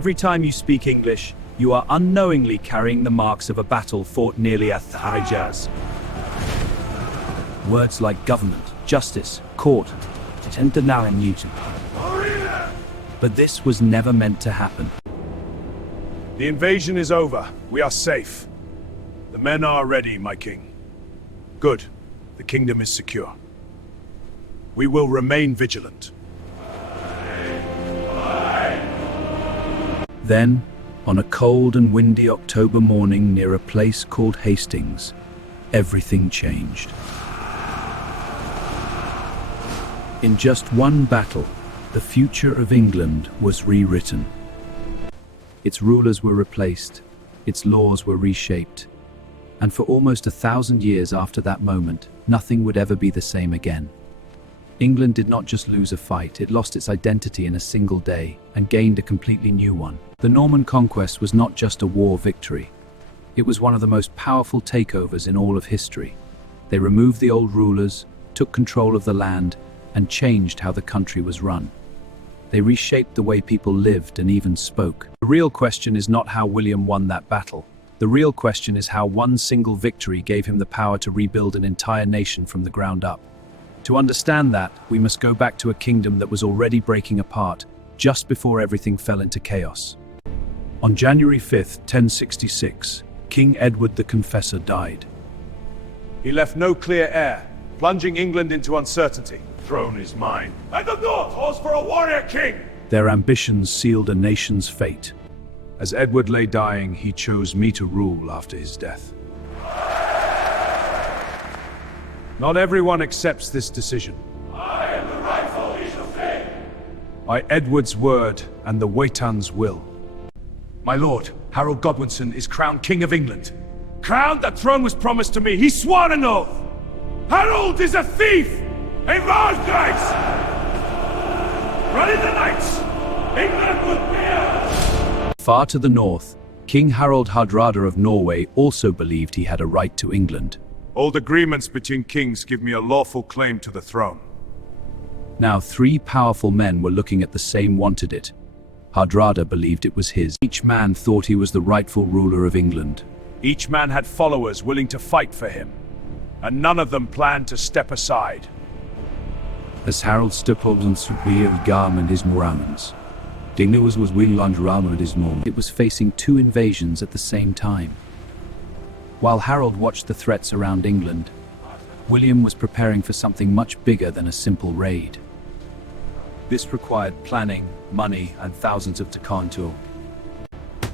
Every time you speak English, you are unknowingly carrying the marks of a battle fought nearly 1,000 years. Words like government, justice, court, tend to now in Newton. But this was never meant to happen. The invasion is over. We are safe. The men are ready, my king. Good. The kingdom is secure. We will remain vigilant. Then, on a cold and windy October morning near a place called Hastings, everything changed. In just one battle, the future of England was rewritten. Its rulers were replaced, its laws were reshaped, and for almost 1,000 years after that moment, nothing would ever be the same again. England did not just lose a fight, it lost its identity in a single day and gained a completely new one. The Norman Conquest was not just a war victory. It was one of the most powerful takeovers in all of history. They removed the old rulers, took control of the land, and changed how the country was run. They reshaped the way people lived and even spoke. The real question is not how William won that battle. The real question is how one single victory gave him the power to rebuild an entire nation from the ground up. To understand that, we must go back to a kingdom that was already breaking apart just before everything fell into chaos. On January 5th, 1066, King Edward the Confessor died. He left no clear heir, plunging England into uncertainty. The throne is mine, and the North calls for a warrior king! Their ambitions sealed a nation's fate. As Edward lay dying, he chose me to rule after his death. Not everyone accepts this decision. I am the rightful Liege of Fame. By Edward's word and the Waitan's will. My lord, Harold Godwinson is crowned King of England. Crowned? The throne was promised to me. He swore an oath. Harold is a thief! A Knights! Run in the Knights! England will be ours! Far to the north, King Harald Hardrada of Norway also believed he had a right to England. Old agreements between kings give me a lawful claim to the throne. Now 3 powerful men were looking at the same wanted it. Hardrada believed it was his. Each man thought he was the rightful ruler of England. Each man had followers willing to fight for him, and none of them planned to step aside. As Harold Stupholden Subiel Garm and his Morammans, Dingnus was Wieland Ram and his mom. It was facing 2 invasions at the same time. While Harold watched the threats around England, William was preparing for something much bigger than a simple raid. This required planning, money, and thousands of takantur.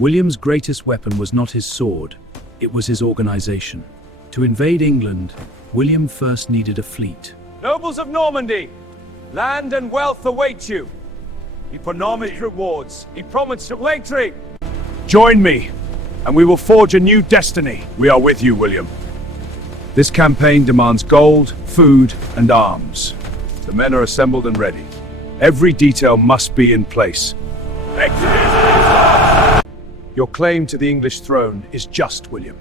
William's greatest weapon was not his sword, it was his organization. To invade England, William first needed a fleet. Nobles of Normandy, land and wealth await you. He promised rewards. He promised victory. Join me, and we will forge a new destiny. We are with you, William. This campaign demands gold, food, and arms. The men are assembled and ready. Every detail must be in place. Your claim to the English throne is just, William.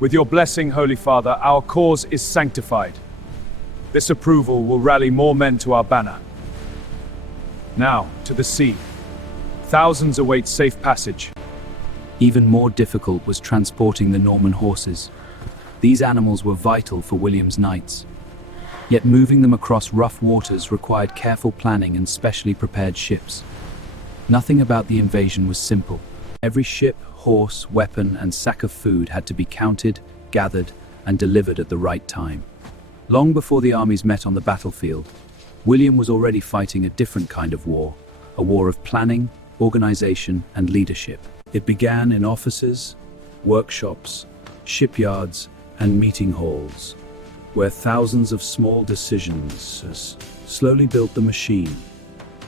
With your blessing, Holy Father, our cause is sanctified. This approval will rally more men to our banner. Now, to the sea. Thousands await safe passage. Even more difficult was transporting the Norman horses. These animals were vital for William's knights. Yet moving them across rough waters required careful planning and specially prepared ships. Nothing about the invasion was simple. Every ship, horse, weapon, and sack of food had to be counted, gathered, and delivered at the right time. Long before the armies met on the battlefield, William was already fighting a different kind of war, a war of planning, organization, and leadership. It began in offices, workshops, shipyards, and meeting halls, where thousands of small decisions slowly built the machine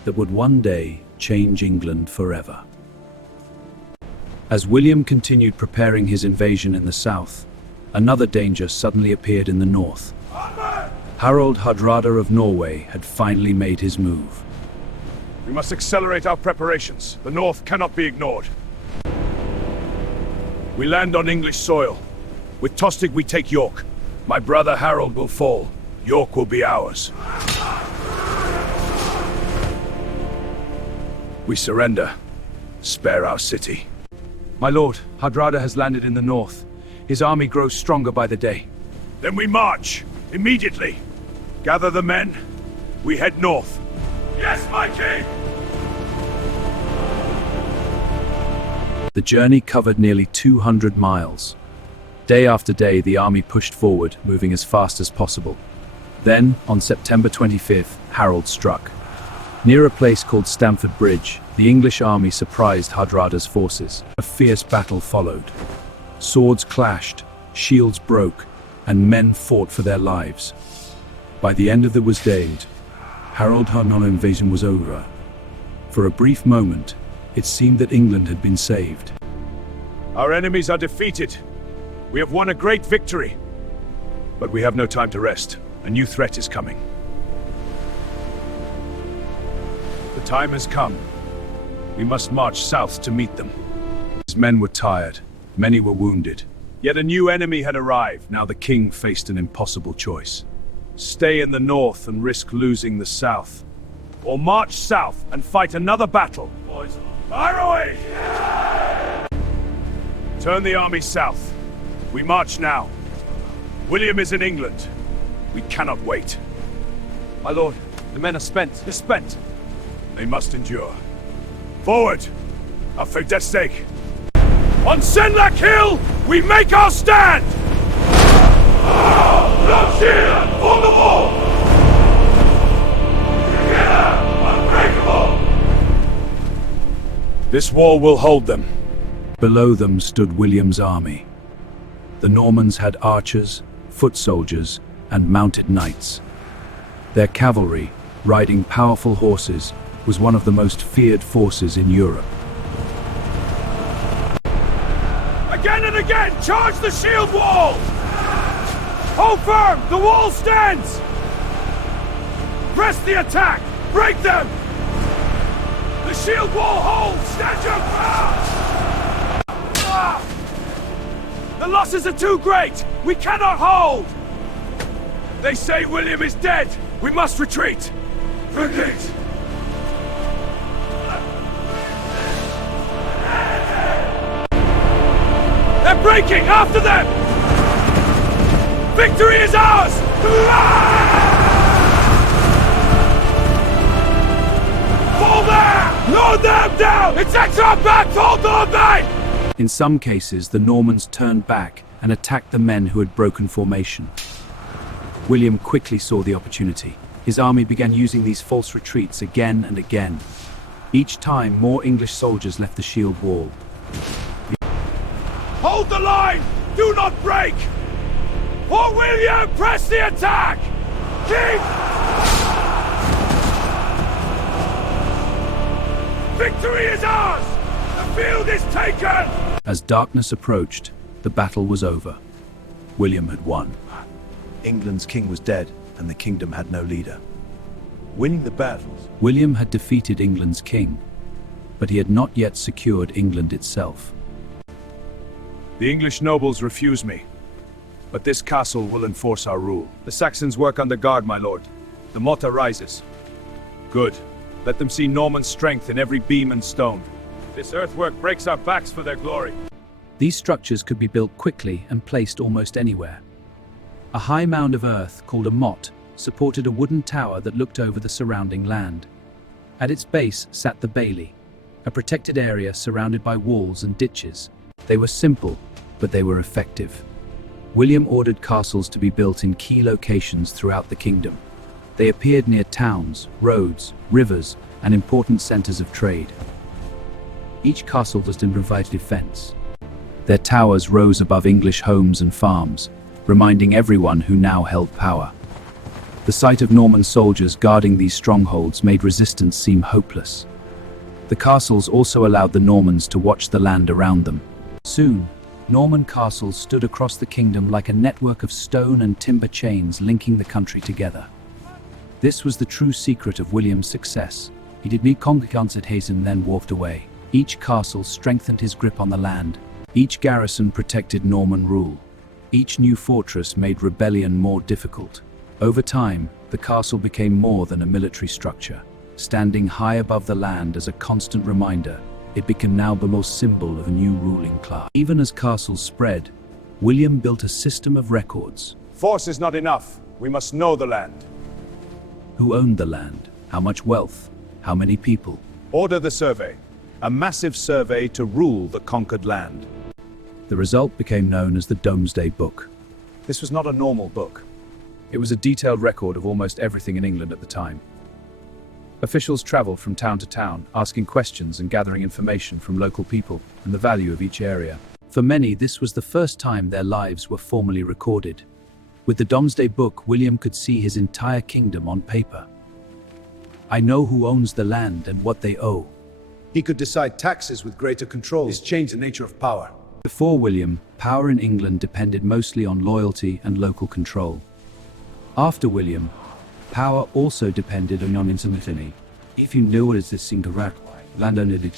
that would one day change England forever. As William continued preparing his invasion in the south, another danger suddenly appeared in the north. Harold Hardrada of Norway had finally made his move. We must accelerate our preparations. The north cannot be ignored. We land on English soil. With Tostig we take York. My brother Harold will fall. York will be ours. We surrender. Spare our city. My lord, Hardrada has landed in the north. His army grows stronger by the day. Then we march, immediately. Gather the men. We head north. Yes, my king! The journey covered nearly 200 miles. Day after day, the army pushed forward, moving as fast as possible. Then, on September 25th, Harold struck. Near a place called Stamford Bridge, the English army surprised Hardrada's forces. A fierce battle followed. Swords clashed, shields broke, and men fought for their lives. By the end of the Wasdade, Harold's invasion was over. For a brief moment, it seemed that England had been saved. Our enemies are defeated. We have won a great victory. But we have no time to rest. A new threat is coming. The time has come. We must march south to meet them. His men were tired. Many were wounded. Yet a new enemy had arrived. Now the king faced an impossible choice. Stay in the north and risk losing the south. Or march south and fight another battle. Boys, fire away! Turn the army south. We march now. William is in England. We cannot wait. My lord, the men are spent. They're spent. They must endure. Forward! Auf für das Steg! On Senlac Hill, we make our stand! Bloodshed for the wall! Together, unbreakable! This wall will hold them. Below them stood William's army. The Normans had archers, foot soldiers, and mounted knights. Their cavalry, riding powerful horses, was one of the most feared forces in Europe. Again and again, charge the shield wall! Hold firm! The wall stands! Press the attack! Break them! The shield wall holds! Stand your ground! The losses are too great! We cannot hold! They say William is dead! We must retreat! Retreat! They're breaking! After them! Victory is ours! Fall there! Load them down! It's our back! Hold on back! In some cases, the Normans turned back and attacked the men who had broken formation. William quickly saw the opportunity. His army began using these false retreats again and again. Each time, more English soldiers left the shield wall. Hold the line! Do not break! For William, press the attack! Keep! Victory is ours! The field is taken! As darkness approached, the battle was over. William had won. England's king was dead, and the kingdom had no leader. Winning the battles, William had defeated England's king, but he had not yet secured England itself. The English nobles refuse me, but this castle will enforce our rule. The Saxons work under guard, my lord. The Motta rises. Good. Let them see Norman strength in every beam and stone. This earthwork breaks our backs for their glory. These structures could be built quickly and placed almost anywhere. A high mound of earth, called a motte, supported a wooden tower that looked over the surrounding land. At its base sat the bailey, a protected area surrounded by walls and ditches. They were simple, but they were effective. William ordered castles to be built in key locations throughout the kingdom. They appeared near towns, roads, rivers, and important centers of trade. Each castle was to provide defense. Their towers rose above English homes and farms, reminding everyone who now held power. The sight of Norman soldiers guarding these strongholds made resistance seem hopeless. The castles also allowed the Normans to watch the land around them. Soon, Norman castles stood across the kingdom like a network of stone and timber chains linking the country together. This was the true secret of William's success. He did not conquer Hazen, then walked away. Each castle strengthened his grip on the land. Each garrison protected Norman rule. Each new fortress made rebellion more difficult. Over time, the castle became more than a military structure. Standing high above the land as a constant reminder, It became now the most symbol of a new ruling class. Even as castles spread, William built a system of records. Force is not enough. We must know the land. Who owned the land? How much wealth? How many people? Order the survey. A massive survey to rule the conquered land. The result became known as the Domesday Book. This was not a normal book. It was a detailed record of almost everything in England at the time. Officials traveled from town to town, asking questions and gathering information from local people and the value of each area. For many, this was the first time their lives were formally recorded. With the Domesday Book, William could see his entire kingdom on paper. I know who owns the land and what they owe. He could decide taxes with greater control. This changed the nature of power. Before William, power in England depended mostly on loyalty and local control. After William, power also depended on intimacy. If you knew what is this single landowner did.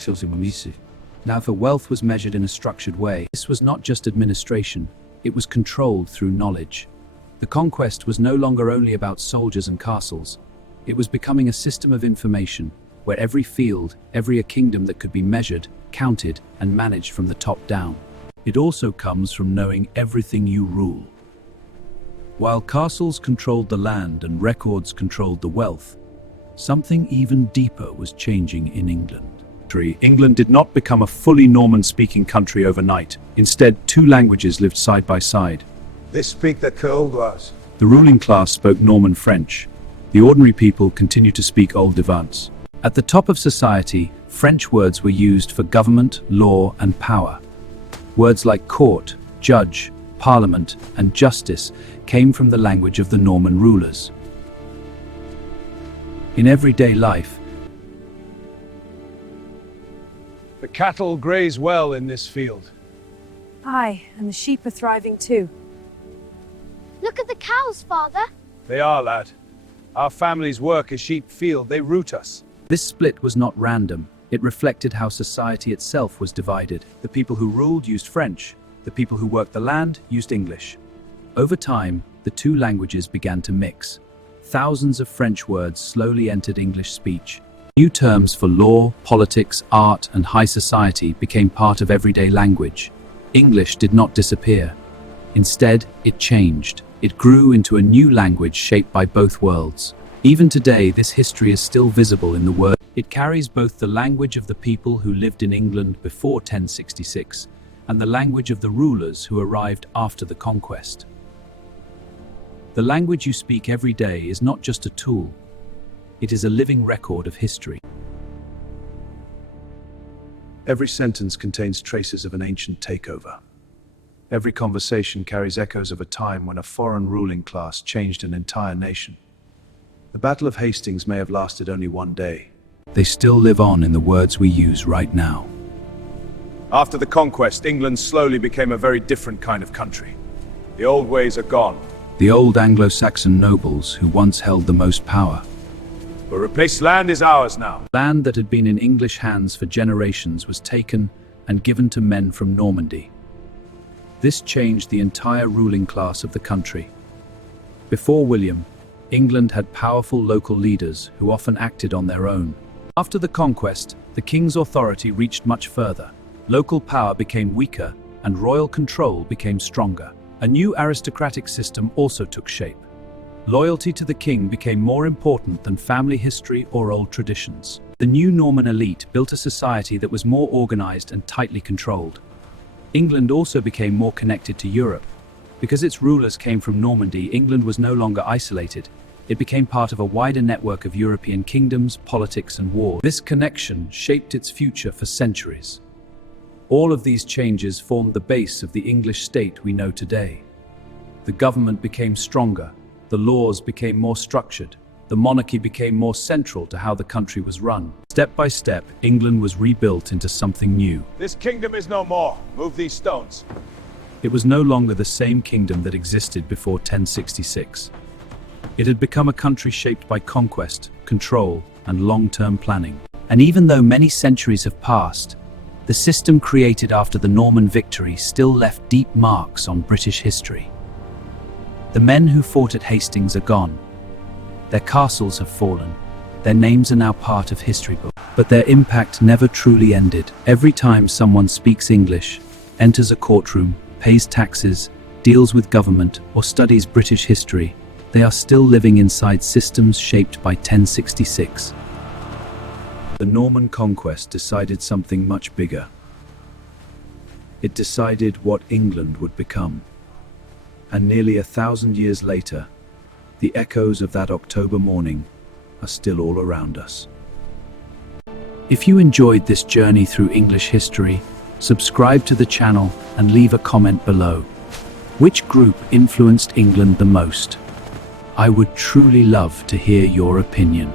Now, for wealth was measured in a structured way. This was not just administration, it was controlled through knowledge. The conquest was no longer only about soldiers and castles. It was becoming a system of information, where every field, every kingdom that could be measured, counted, and managed from the top down. It also comes from knowing everything you rule. While castles controlled the land and records controlled the wealth, something even deeper was changing in England. England did not become a fully Norman-speaking country overnight. Instead, two languages lived side by side. They speak the Old Glass. The ruling class spoke Norman French. The ordinary people continued to speak Old Devance. At the top of society, French words were used for government, law, and power. Words like court, judge, parliament, and justice came from the language of the Norman rulers. In everyday life, The cattle graze well in this field. Aye, and the sheep are thriving too. Look at the cows, Father. They are, lad. Our families work as sheep field. They root us. this split was not random. It reflected how society itself was divided. The people who ruled used French. The people who worked the land used English. Over time, the two languages began to mix. Thousands of French words slowly entered English speech. New terms for law, politics, art, and high society became part of everyday language. English did not disappear. Instead, it changed. It grew into a new language shaped by both worlds. Even today, this history is still visible in the word. It carries both the language of the people who lived in England before 1066 and the language of the rulers who arrived after the conquest. The language you speak every day is not just a tool. It is a living record of history. Every sentence contains traces of an ancient takeover. Every conversation carries echoes of a time when a foreign ruling class changed an entire nation. The Battle of Hastings may have lasted only one day. They still live on in the words we use right now. After the conquest, England slowly became a very different kind of country. The old ways are gone. The old Anglo-Saxon nobles who once held the most power. But replaced land is ours now. Land that had been in English hands for generations was taken and given to men from Normandy. This changed the entire ruling class of the country. Before William, England had powerful local leaders who often acted on their own. After the conquest, the king's authority reached much further. Local power became weaker and royal control became stronger. A new aristocratic system also took shape. Loyalty to the king became more important than family history or old traditions. The new Norman elite built a society that was more organized and tightly controlled. England also became more connected to Europe. Because its rulers came from Normandy, England was no longer isolated. It became part of a wider network of European kingdoms, politics, and war. This connection shaped its future for centuries. All of these changes formed the base of the English state we know today. The government became stronger, the laws became more structured, the monarchy became more central to how the country was run. Step by step, England was rebuilt into something new. This kingdom is no more. Move these stones. It was no longer the same kingdom that existed before 1066. It had become a country shaped by conquest, control, and long-term planning. And even though many centuries have passed, the system created after the Norman victory still left deep marks on British history. The men who fought at Hastings are gone. Their castles have fallen. Their names are now part of history books. But their impact never truly ended. Every time someone speaks English, enters a courtroom, pays taxes, deals with government, or studies British history, they are still living inside systems shaped by 1066. The Norman Conquest decided something much bigger. It decided what England would become. And nearly 1,000 years later, the echoes of that October morning are still all around us. If you enjoyed this journey through English history, subscribe to the channel and leave a comment below. Which group influenced England the most? I would truly love to hear your opinion.